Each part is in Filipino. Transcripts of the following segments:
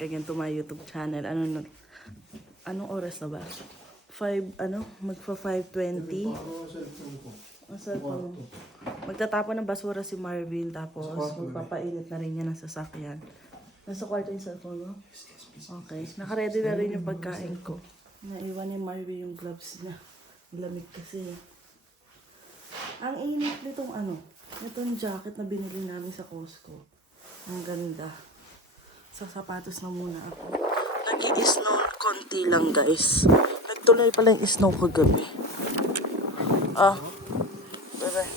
back again to my YouTube channel. Anong oras na ba? 5, magpa 5:20. Ang cellphone mo. Magtatapon ng basura si Marvin, tapos magpapainit na rin niya ng sasakyan. Nasa kwarto yung cellphone mo? Okay. Nakaready na rin yung pagkain ko. Naiwan ni Marvin yung gloves niya. Lamig kasi. Ang init nitong itong jacket na binili namin sa Costco. Ang ganda. Sa sapatos na muna ako. Nag-i-snow konti lang, guys. Nagtuloy pala yung snow kagabi. Bye-bye.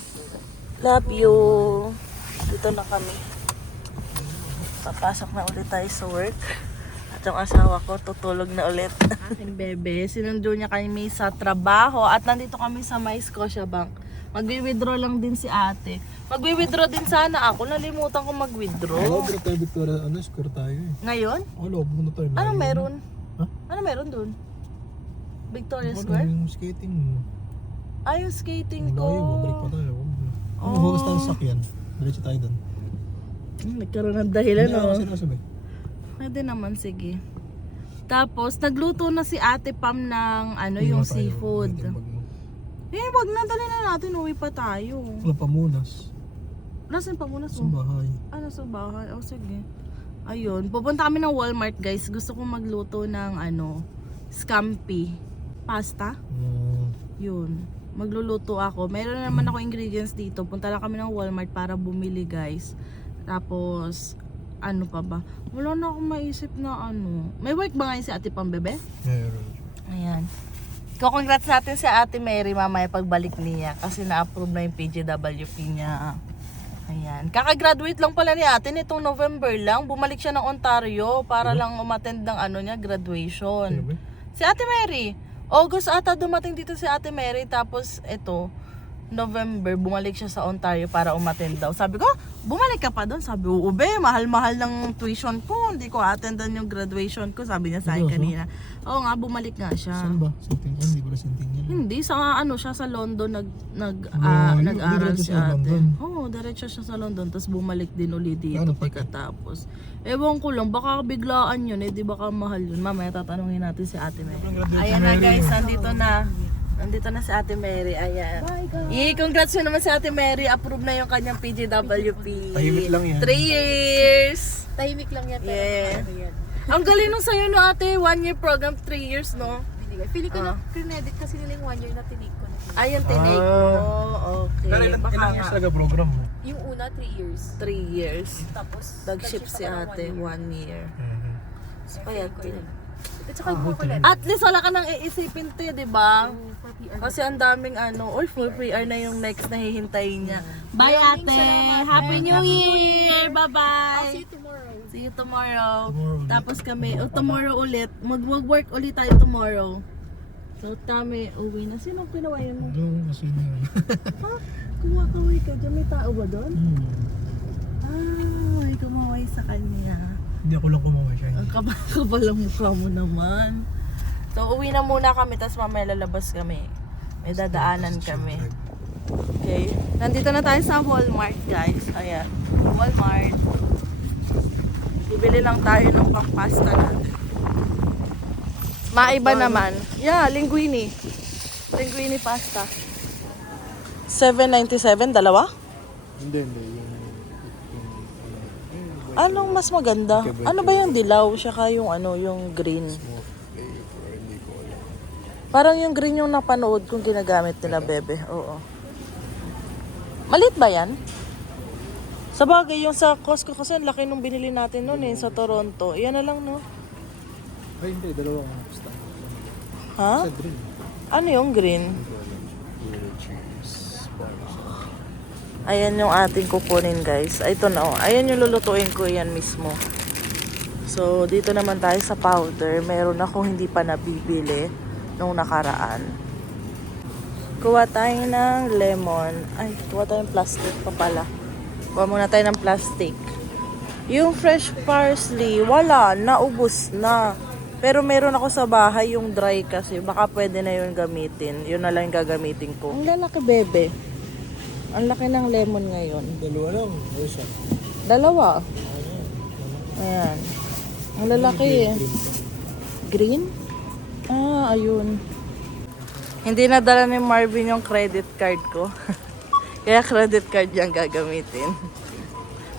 Love you. Dito na kami. Papasok na ulit tayo sa work. At yung asawa ko, tutulog na ulit. Aking bebe, sinundo niya kami sa trabaho. At nandito kami sa My Scotiabank. Magwi-withdraw lang din si ate. Magwi-withdraw din sana ako. Nalimutan ko mag-withdraw. Loob na tayo, Victoria. Score tayo eh. Ngayon? Loob na tayo. Ano meron? Ha? Ano meron dun? Victoria Ano Square? yung skating mo? Yung skating Layo, ko. mabalik pa tayo. Hugas tayo sa sakyan. Diretso tayo doon. Nagkaroon ng dahilan, Hindi ako sinasabi. Pwede naman, sige. Tapos, nagluto na si Ate Pam ng yung seafood. Wag na, dali na natin. Uwi pa tayo. Wala pamunas. Nasaan pa muna? Sa bahay. Sa bahay. Sige. Ayun. Pupunta kami ng Walmart, guys. Gusto kong magluto ng scampi. Pasta. Yun. Magluluto ako. Meron na naman ako ingredients dito. Punta lang kami ng Walmart para bumili, guys. Tapos, ano pa ba? Wala na akong maisip na May work ba ngayon si Ate Pam, bebe? Meron. Ayan. Congrats natin si Ate Mary mamaya pagbalik niya. Kasi na-approve na yung PGWP niya. Ayan. Kakagraduate lang pala ni ate nitong November lang. Bumalik siya ng Ontario para lang umattend ng niya, graduation. Si Ate Mary. August ata dumating dito si Ate Mary. Tapos November, bumalik siya sa Ontario para umattend daw. Sabi ko, bumalik ka pa doon? Sabi ko, ube, mahal-mahal ng tuition ko. Hindi ko attendan yung graduation ko. Sabi niya sa akin kanina. Oo nga, bumalik nga siya. Saan ba? Sinting? Hindi ko na sinting yan. Hindi, sa siya sa London nag-aral si ate. Oo, diretso siya sa London. Tapos bumalik din ulit dito pagkatapos. Ewan ko lang, baka biglaan yun di baka mahal yun. Mamaya tatanungin natin si Ate Mary. Ayan na guys, nandito na si Ate Mary. Ayan. Congrats naman si Ate Mary. Approve na yung kanyang PGWP. Tahimik lang yan. 3 years. Tahimik lang yan. Yeah. Ang galing nung sa'yo no ate, 1-year program, 3 years no? Feeling ko na credit kasi nila yung 1 year na tinig ko. Ayun, tinake mo. Okay. Pero ilang years talaga program mo? Yung una, 3 years. 3 years. Tapos, Nag-ship si ate, 1 year. So, kaya At saka kukulat. at least wala ka nang iisipin to, di ba? For PR. Kasi ang daming for PR na yung next na hihintayin niya. Bye ate! Happy New Year! Bye-bye! See you tomorrow. See you tomorrow. Tomorrow. Tapos kami, tomorrow ulit. Mag-work ulit tayo tomorrow. So kami, uwi na. Sino pinawayan mo? Doon, kasi na yun. Ha? Kumakaway ka dyan. May tao ba doon? May kumaway sa kanya. Hindi ako lang kumawa siya. Ang kabalang mukha mo naman. So uwi na muna kami. Tapos mamaya lalabas kami. May dadaanan kami. Okay. Nandito na tayo sa Walmart, guys. Ayan. Walmart. Bibili lang tayo ng pang-pasta natin. Maiba naman. Yeah, linguine. Linguine pasta. $7.97, dalawa? Hindi. Anong mas maganda? Ano ba yung dilaw? Saka yung yung green. Parang yung green yung napanood kung ginagamit nila, bebe. Oo. Malit ba yan? Sa bagay, yung sa Costco kasi ang laki nung binili natin noon sa Toronto. Iyan na lang, no? Ay, hindi. Dalawang pasta. Ha? Sa green. Ano yung green? Ayan yung ating kukunin, guys. Ito na, Ayan yung lulutuin ko, yan mismo. So, dito naman tayo sa powder. Meron akong hindi pa nabibili nung nakaraan. Kuha tayo ng lemon. Ay, kuha tayo ng plastic pa pala. Kuha muna tayo ng plastic. Yung fresh parsley, wala. Naubos na. Pero meron ako sa bahay yung dry kasi. Baka pwede na yun gamitin. Yun na lang yung gagamitin ko. Ang lalaki, bebe. Ang laki ng lemon ngayon. Dalawa lang. O isa. Dalawa. Ayan. Ang lalaki eh. Green? Ah, ayun. Hindi nadala ni Marvin yung credit card ko. Kaya credit card yung gagamitin.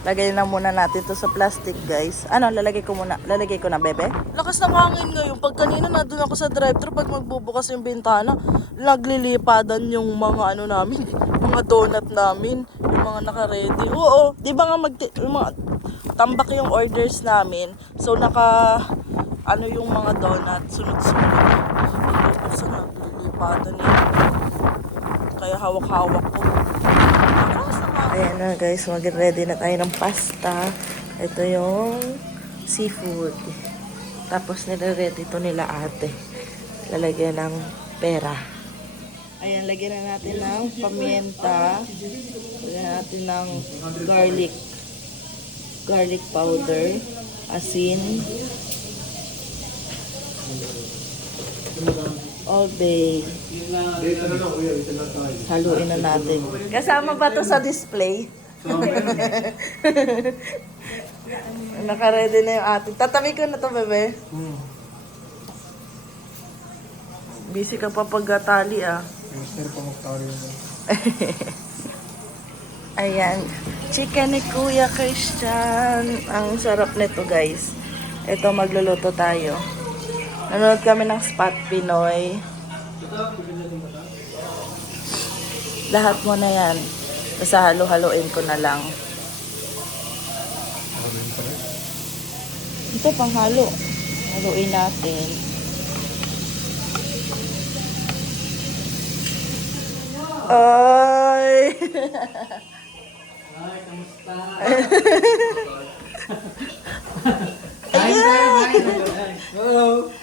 Lagay na muna natin to sa plastic, guys. Ano, lalagay ko muna. Lalagay ko na, bebe. Lakas ng hangin ngayon. Pag kanina nandun ako sa drive-thru, pag magbubukas yung bintana, naglilipadan yung mga ano namin, mga donut namin, yung mga naka-ready. Oo, di ba nga yung mga tambak yung orders namin. So, ano yung mga donut, sunod-sunod. Bubuksan na, naglilipadan eh. Kaya hawak-hawak ko. Ayan na guys, mag-ready na tayo ng pasta. Ito yung seafood. Tapos nire-ready to nila ate. Lalagyan ng pera. Ayan, lagyan na natin ng pamienta. Lagyan natin ng garlic powder, asin, all bay. Haluin na natin. Kasama ba to sa display? Naka-ready na yung atin. Tatabi ko na to, bebe. Busy ka pa pagkatali ah. Ayan. Chicken ni Kuya Christian. Ang sarap nito, guys. Ito, magluluto tayo. Nanonood kami ng Spot Pinoy. Lahat mo na yan. Basta halo-haloin ko na lang. Ito, panghalo. Haluin natin. Ay! Ay, kamusta? Hello.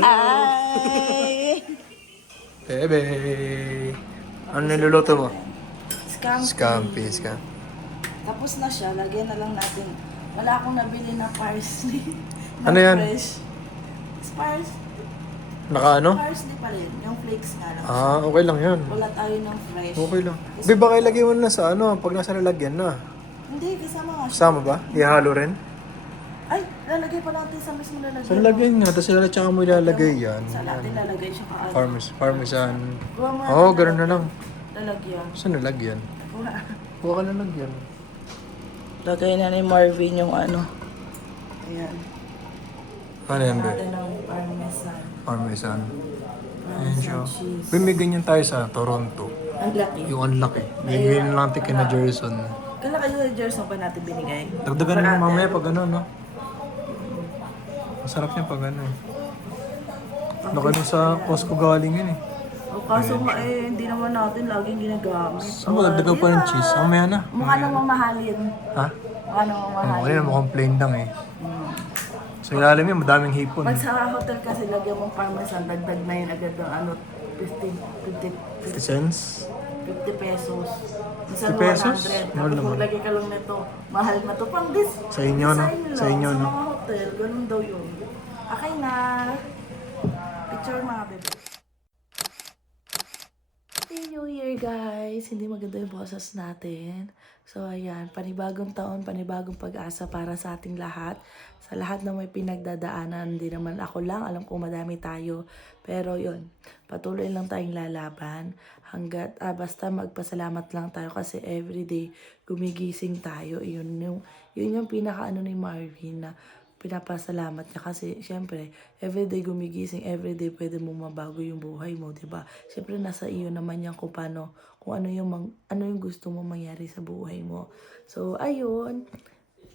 Ay! Bebe! Ano niluluto mo? Scampi. Scampi. Tapos na siya, lagyan na lang natin. Wala akong nabili na parsley. Ano yan? Fresh. Naka ano? Parsley pa rin. Yung flakes nga lang. Ah, okay lang yan. Wala tayo ng fresh. Okay lang. Be, baka ilagay mo na sa ano, pag nasa lalagyan na. Hindi, kasama nga siya. Kasama ba? Ihalo rin? Ay, lalagay pa natin sa mismo lalagyan. Sa lalagyan nga, tapos tsaka mo ilalagay yan. Sa natin lalagay siya kaagad. Parmesan. Kuha mo Oo, natin ganun na lang. lalagyan. Saan nalagyan? Kuha. Huwag ka nalagyan. Lagay na ni Marvin yung ano. Ayan. Ano yan, be? Natin ng parmesan. Parmesan. Ayan siya. Cheese. Be, may ganyan tayo sa Toronto. Ang laki. Yung unlock eh. Bigyan lang natin kina Jerson. Kala kayo yung Jerson pa natin binigay. Dagdagan mo mamaya pag ano, no? Masarap niya pag ano eh. Baka doon sa Costco galing yun eh. O kaso nga eh, hindi naman natin laging ginagamit. Saan mo dagdagan pa ng cheese? Mamaya na. Mukha nang mamahalin. Ha? Mukha nang mamahalin. Ano na, mukhang plain lang eh. So ilalim yun, madaming hipon. Pag sa hotel kasi lagyan mong parmesan, dagdag na yun agad ng ano, 50 cents? 50 pesos. Minsan 50 pesos? 100. Mahal Tapos naman. maglagay ka lang nito. Mahal na to. Pang this. Sa inyo, no? design lang. Sa inyo, no? Sa mga hotel, ganun daw yun. Okay na. Picture mga bebe. Happy New Year, guys! Hindi maganda yung boses natin. So, ayan. Panibagong taon, panibagong pag-asa para sa ating lahat. Sa lahat na may pinagdadaanan, hindi naman ako lang. Alam ko madami tayo. Pero yun, patuloy lang tayong lalaban. Hanggat, basta magpasalamat lang tayo kasi everyday gumigising tayo. Yun yung pinaka-ano ni Marvin na pinapasalamat niya kasi syempre everyday gumigising, everyday pwede mo mabago yung buhay mo, 'di ba? Syempre nasa iyo naman yan kung ano yung gusto mo mangyari sa buhay mo. So ayun,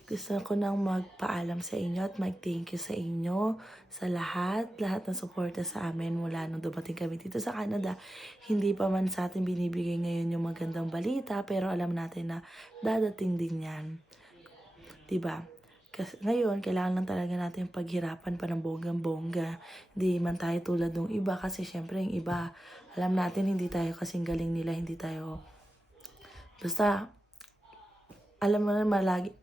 gusto ko nang magpaalam sa inyo at mag-thank you sa inyo sa lahat ng suporta sa amin mula nung dumating kami dito sa Canada. Hindi pa man sa atin binibigay ngayon yung magandang balita pero alam natin na dadating din yan. 'Di ba? Kasi ngayon, kailangan lang talaga natin paghirapan pa ng bonggang-bongga. Hindi man tayo tulad ng iba kasi syempre yung iba, alam natin hindi tayo kasing galing nila, hindi tayo... Basta, alam mo na malagi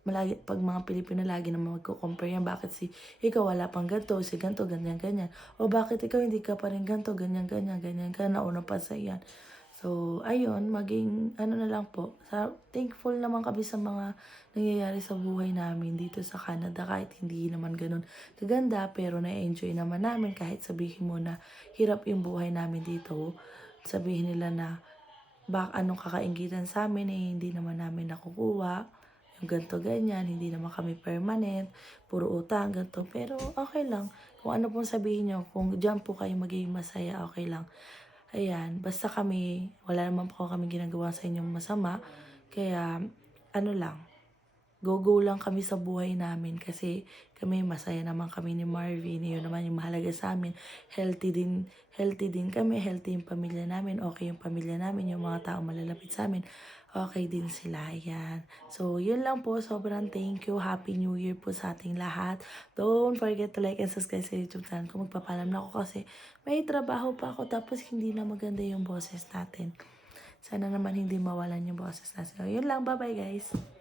pag mga Pilipino lagi naman magko-compare yan. Bakit ikaw wala pang ganito, si ganito, ganyan. O bakit ikaw hindi ka pa rin ganito, ganyan ka, nauna pa sa iyan. So, So, ayun, maging ano na lang po. Thankful naman kami sa mga nangyayari sa buhay namin dito sa Canada kahit hindi naman ganun kaganda pero na-enjoy naman namin kahit sabihin mo na hirap yung buhay namin dito. Sabihin nila na anong kakaingitan sa amin hindi naman namin nakukuha. Yung ganto ganyan, hindi naman kami permanent, puro utang, ganto. Pero okay lang. Kung ano pong sabihin nyo, kung dyan po kayo magiging masaya, okay lang. Ayan, basta kami, wala naman po kami ginagawa sa inyong masama. Kaya, ano lang, go lang kami sa buhay namin kasi kami masaya naman kami ni Marvin. Yun naman yung mahalaga sa amin. Healthy din kami, healthy yung pamilya namin, okay yung pamilya namin, yung mga tao malalapit sa amin, okay din sila. Yan. So, yun lang po. Sobrang thank you. Happy New Year po sa ating lahat. Don't forget to like and subscribe sa YouTube channel ko. Magpapalam na ako kasi may trabaho pa ako tapos hindi na maganda yung boses natin. Sana naman hindi mawalan yung boses natin. So, yun lang. Bye-bye guys.